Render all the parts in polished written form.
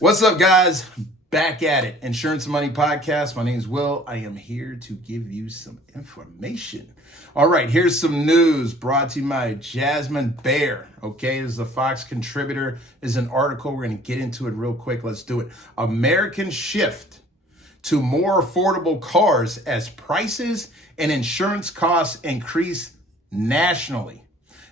What's up, guys? Back at it. Insurance and Money Podcast. My name is Will. I am here to give you some information. All right, here's some news brought to you by Jasmine Bear. Okay, this is a Fox contributor. This is an article. We're going to get into it real quick. Let's do it. American shift to more affordable cars as prices and insurance costs increase nationally.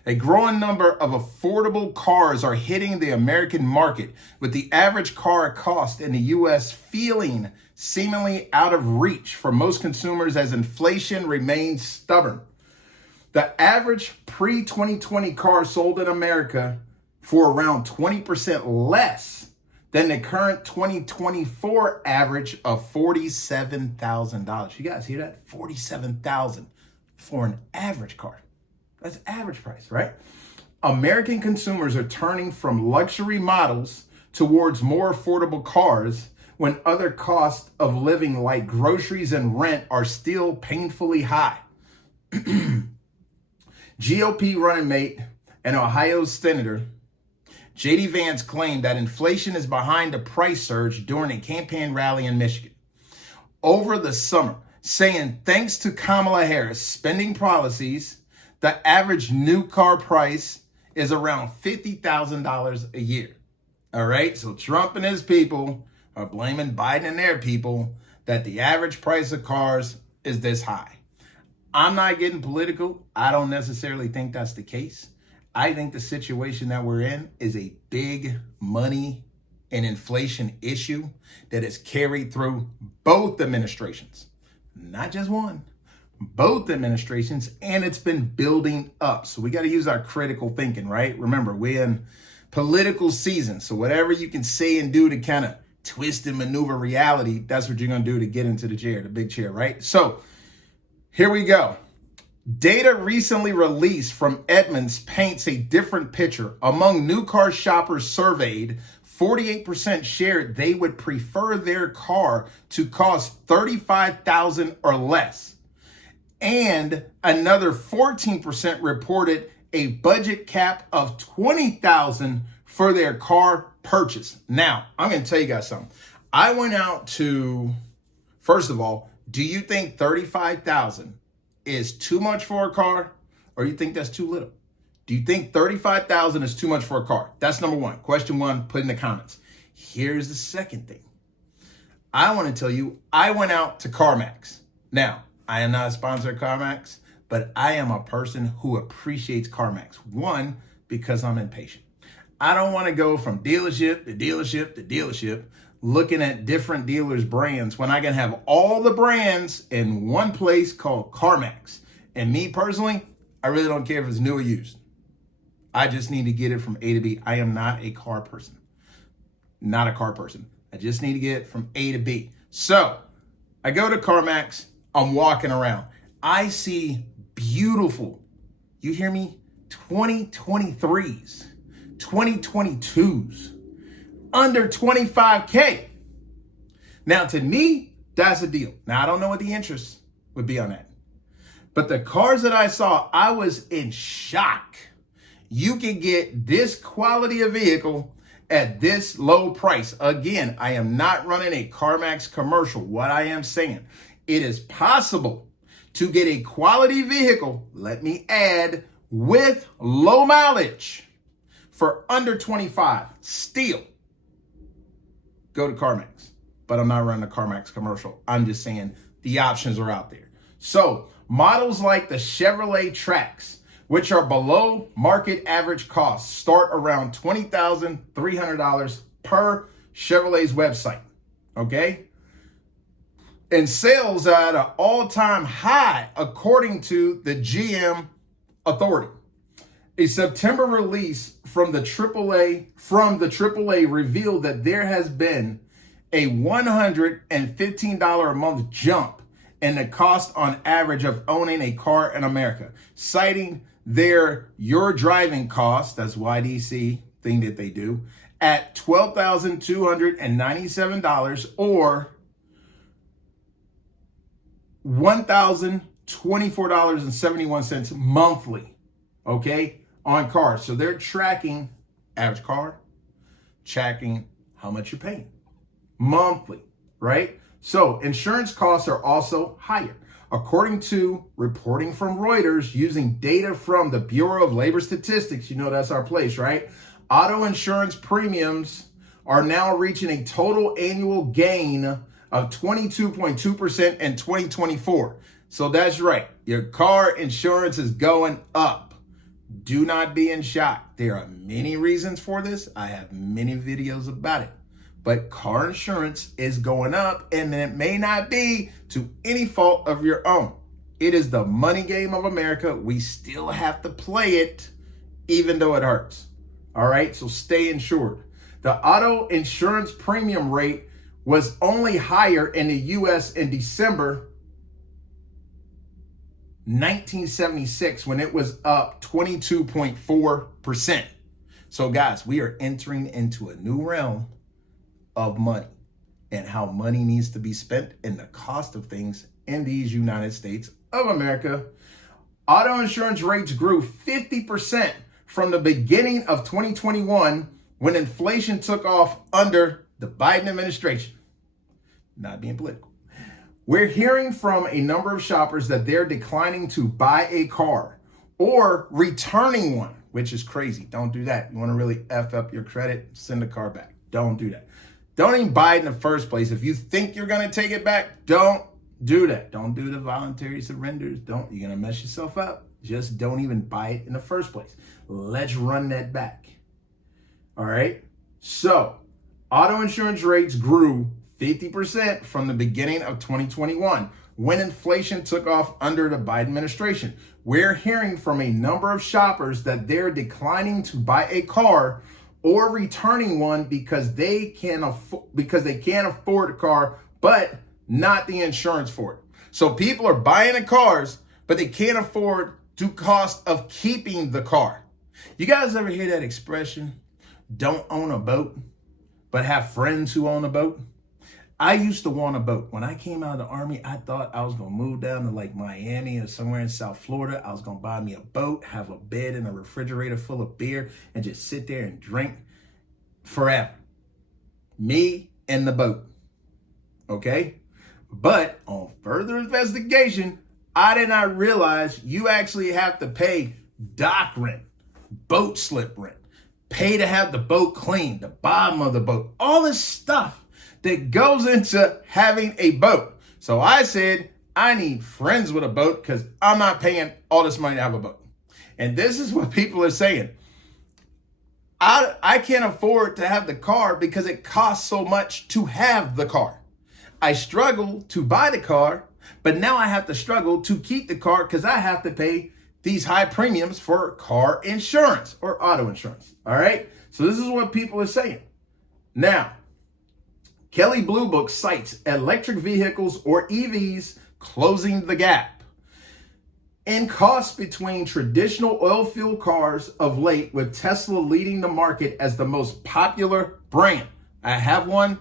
A growing number of affordable cars are hitting the American market, with the average car cost in the U.S. feeling seemingly out of reach for most consumers as inflation remains stubborn. The average pre-2020 car sold in America for around 20% less than the current 2024 average of $47,000. You guys hear that? $47,000 for an average car. That's average price, right? American consumers are turning from luxury models towards more affordable cars when other costs of living like groceries and rent are still painfully high. GOP running mate and Ohio Senator J.D. Vance claimed that inflation is behind the price surge during a campaign rally in Michigan over the summer, saying thanks to Kamala Harris' spending policies, the average new car price is around $50,000 a year. All right, so Trump and his people are blaming Biden and their people that the average price of cars is this high. I'm not getting political. I don't necessarily think that's the case. I think the situation that we're in is a big money and inflation issue that is carried through both administrations, not just one. Both administrations, and it's been building up. So we got to use our critical thinking, right? Remember, we're in political season. So whatever you can say and do to kind of twist and maneuver reality, that's what you're going to do to get into the chair, the big chair, right? So here we go. Data recently released from Edmunds paints a different picture. Among new car shoppers surveyed, 48% shared they would prefer their car to cost $35,000 or less. And another 14% reported a budget cap of $20,000 for their car purchase. Now, I'm going to tell you guys something. I went out to, first of all, do you think $35,000 is too much for a car, or you think that's too little? Do you think $35,000 is too much for a car? That's number one. Question one, put in the comments. Here's the second thing. I want to tell you, I went out to CarMax. Now, I am not a sponsor of CarMax, but I am a person who appreciates CarMax. One, because I'm impatient. I don't want to go from dealership to dealership to dealership looking at different dealers' brands when I can have all the brands in one place called CarMax. And me personally, I really don't care if it's new or used. I just need to get it from A to B. I am not a car person. Not a car person. I just need to get it from A to B. So I go to CarMax. I'm walking around. I see beautiful, you hear me? 2023s, 2022s, under 25K. Now, to me, that's a deal. Now, I don't know what the interest would be on that. But the cars that I saw, I was in shock. You can get this quality of vehicle at this low price. Again, I am not running a CarMax commercial. What I am saying, it is possible to get a quality vehicle, let me add, with low mileage for under 25. Still, go to CarMax. But I'm not running a CarMax commercial. I'm just saying the options are out there. So models like the Chevrolet Trax, which are below market average costs, start around $20,300 per Chevrolet's website. Okay? And sales are at an all-time high, according to the GM Authority. A September release from the AAA revealed that there has been a $115 a month jump in the cost on average of owning a car in America, citing their Your Driving Cost, that's YDC thing that they do, at $12,297 or $1,024.71 monthly, okay, on cars. So they're tracking average car, tracking how much you're paying monthly, right? So insurance costs are also higher. According to reporting from Reuters using data from the Bureau of Labor Statistics, you know that's our place, right? Auto insurance premiums are now reaching a total annual gain of 22.2% in 2024. So that's right. Your car insurance is going up. Do not be in shock. There are many reasons for this. I have many videos about it. But car insurance is going up, and it may not be to any fault of your own. It is the money game of America. We still have to play it, even though it hurts. All right, so stay insured. The auto insurance premium rate was only higher in the U.S. in December 1976 when it was up 22.4%. So guys, we are entering into a new realm of money and how money needs to be spent and the cost of things in these United States of America. Auto insurance rates grew 50% from the beginning of 2021 when inflation took off under the Biden administration. Not being political. We're hearing from a number of shoppers that they're declining to buy a car or returning one, which is crazy. Don't do that. You want to really F up your credit, send the car back. Don't do that. Don't even buy it in the first place. If you think you're going to take it back, don't do that. Don't do the voluntary surrenders. You're going to mess yourself up. Just don't even buy it in the first place. Let's run that back. All right. So auto insurance rates grew 50% from the beginning of 2021 when inflation took off under the Biden administration. We're hearing from a number of shoppers that they're declining to buy a car or returning one because they can't afford a car, but not the insurance for it. So people are buying the cars, but they can't afford the cost of keeping the car. You guys ever hear that expression? Don't own a boat, but have friends who own a boat. I used to want a boat. When I came out of the Army, I thought I was going to move down to like Miami or somewhere in South Florida. I was going to buy me a boat, have a bed and a refrigerator full of beer, and just sit there and drink forever. Me and the boat. Okay? But on further investigation, I did not realize you actually have to pay dock rent, boat slip rent, pay to have the boat cleaned, the bottom of the boat, all this stuff that goes into having a boat. So I said, I need friends with a boat because I'm not paying all this money to have a boat. And this is what people are saying. I can't afford to have the car because it costs so much to have the car. I struggle to buy the car, but now I have to struggle to keep the car because I have to pay these high premiums for car insurance or auto insurance. All right. So this is what people are saying. Now, Kelley Blue Book cites electric vehicles or EVs closing the gap in costs between traditional oil fuel cars of late, with Tesla leading the market as the most popular brand. I have one.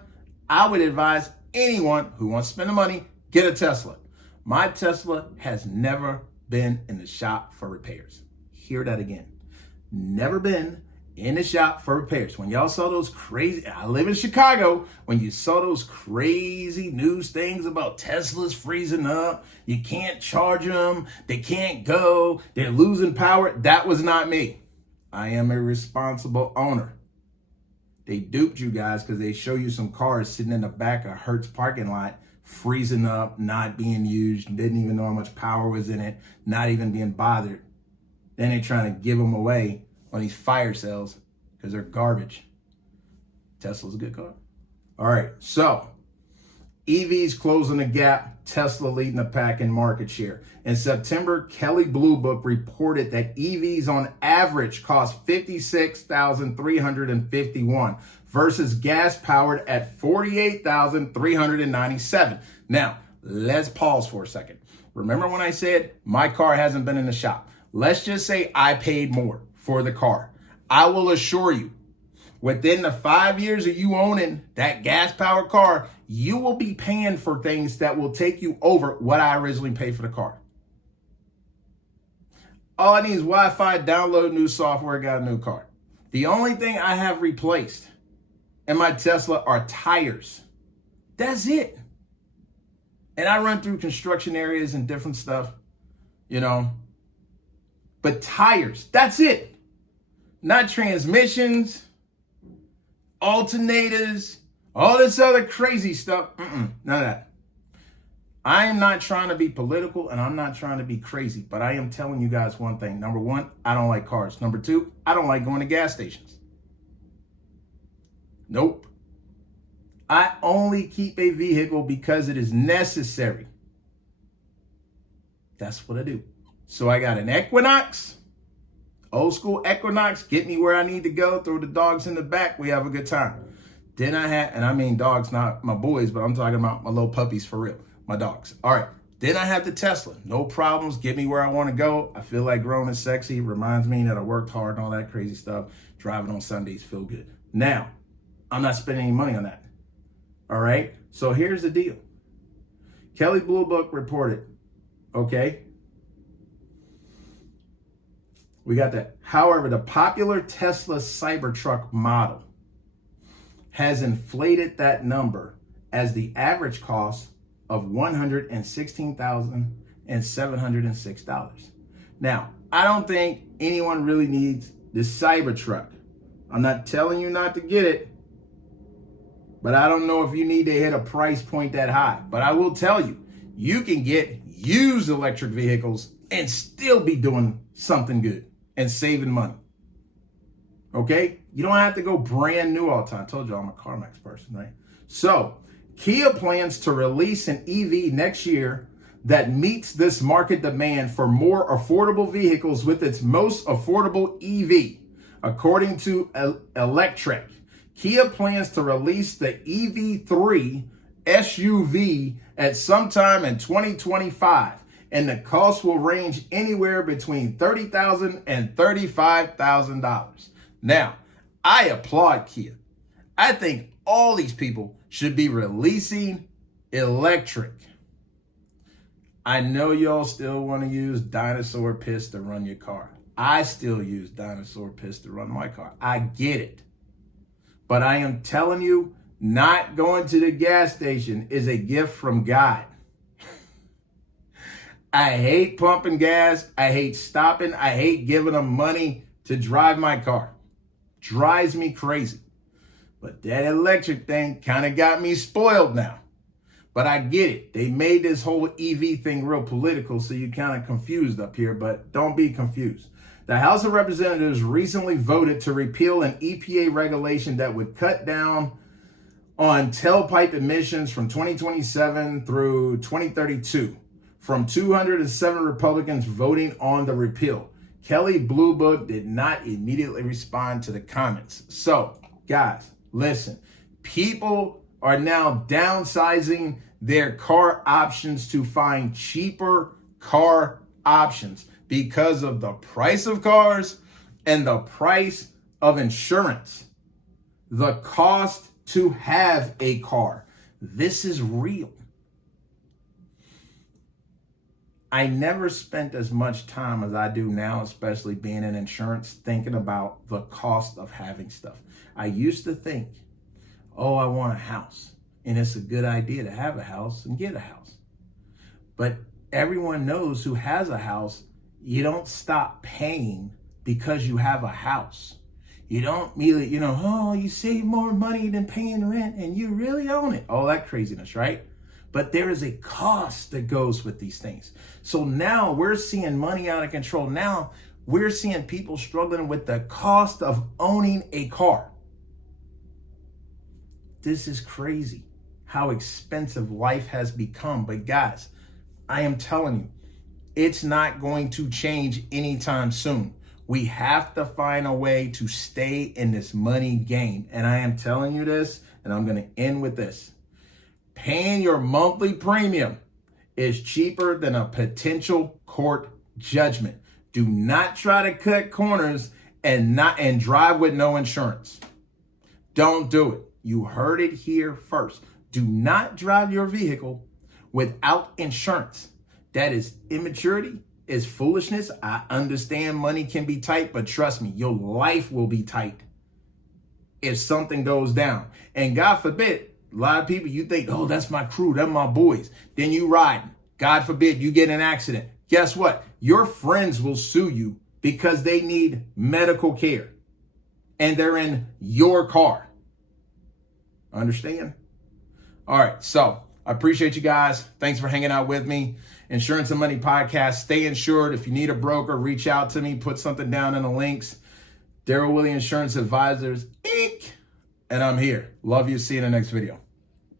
I would advise anyone who wants to spend the money, get a Tesla. My Tesla has never been in the shop for repairs. Hear that again. Never been in the shop for repairs. When y'all saw those crazy, I live in Chicago, when you saw those crazy news things about Teslas freezing up, you can't charge them, they can't go, they're losing power, that was not me. I am a responsible owner. They duped you guys because they show you some cars sitting in the back of Hertz parking lot, freezing up, not being used, didn't even know how much power was in it, not even being bothered. Then they're trying to give them away on these fire sales because they're garbage. Tesla's a good car. All right, so EVs closing the gap, Tesla leading the pack in market share. In September, Kelley Blue Book reported that EVs on average cost $56,351 versus gas powered at $48,397. Now, let's pause for a second. Remember when I said my car hasn't been in the shop? Let's just say I paid more for the car. I will assure you, within the 5 years of you owning that gas-powered car, you will be paying for things that will take you over what I originally paid for the car. All I need is Wi-Fi, download new software, got a new car. The only thing I have replaced in my Tesla are tires. That's it. And I run through construction areas and different stuff, but tires, that's it. Not transmissions, alternators, all this other crazy stuff. None of that. I am not trying to be political and I'm not trying to be crazy, but I am telling you guys one thing. Number one, I don't like cars. Number two, I don't like going to gas stations. Nope. I only keep a vehicle because it is necessary. That's what I do. So I got an Equinox, old school Equinox, get me where I need to go, throw the dogs in the back, we have a good time. Then I had, and I mean dogs, not my boys, but I'm talking about my little puppies for real, my dogs. All right, then I have the Tesla, no problems, get me where I want to go. I feel like growing is sexy, reminds me that I worked hard and all that crazy stuff. Driving on Sundays feel good. Now, I'm not spending any money on that. All right, so here's the deal. Kelley Blue Book reported, okay? We got that. However, the popular Tesla Cybertruck model has inflated that number as the average cost of $116,706. Now, I don't think anyone really needs the Cybertruck. I'm not telling you not to get it, but I don't know if you need to hit a price point that high. But I will tell you, you can get used electric vehicles and still be doing something good and saving money. Okay? You don't have to go brand new all the time. I told you I'm a CarMax person, right? So, Kia plans to release an EV next year that meets this market demand for more affordable vehicles with its most affordable EV, according to Electrek. Kia plans to release the EV3 SUV at sometime in 2025, and the cost will range anywhere between $30,000 and $35,000. Now, I applaud Kia. I think all these people should be releasing electric. I know y'all still want to use dinosaur piss to run your car. I still use dinosaur piss to run my car. I get it. But I am telling you, not going to the gas station is a gift from God. I hate pumping gas. I hate stopping. I hate giving them money to drive my car. Drives me crazy. But that electric thing kind of got me spoiled now. But I get it. They made this whole EV thing real political, so you're kind of confused up here, but don't be confused. The House of Representatives recently voted to repeal an EPA regulation that would cut down on tailpipe emissions from 2027 through 2032. From 207 Republicans voting on the repeal, Kelley Blue Book did not immediately respond to the comments. So, guys, listen, people are now downsizing their car options to find cheaper car options because of the price of cars and the price of insurance. The cost to have a car. This is real. I never spent as much time as I do now, especially being in insurance, thinking about the cost of having stuff. I used to think, oh, I want a house, and it's a good idea to have a house and get a house. But everyone knows who has a house, you don't stop paying because you have a house. You don't really, you save more money than paying rent and you really own it. All that craziness, right? But there is a cost that goes with these things. So now we're seeing money out of control. Now we're seeing people struggling with the cost of owning a car. This is crazy how expensive life has become. But guys, I am telling you, it's not going to change anytime soon. We have to find a way to stay in this money game. And I am telling you this, and I'm going to end with this. Paying your monthly premium is cheaper than a potential court judgment. Do not try to cut corners and drive with no insurance. Don't do it. You heard it here first. Do not drive your vehicle without insurance. That is immaturity, is foolishness. I understand money can be tight, but trust me, your life will be tight. if something goes down. And God forbid, a lot of people, you think, oh, that's my crew, that's my boys. Then you ride. God forbid you get in an accident. Guess what? Your friends will sue you because they need medical care and they're in your car. Understand? All right. So I appreciate you guys. Thanks for hanging out with me. Insurance and Money Podcast. Stay insured. If you need a broker, reach out to me. Put something down in the links. Daryl Willie Insurance Advisors, Inc. And I'm here. Love you. See you in the next video.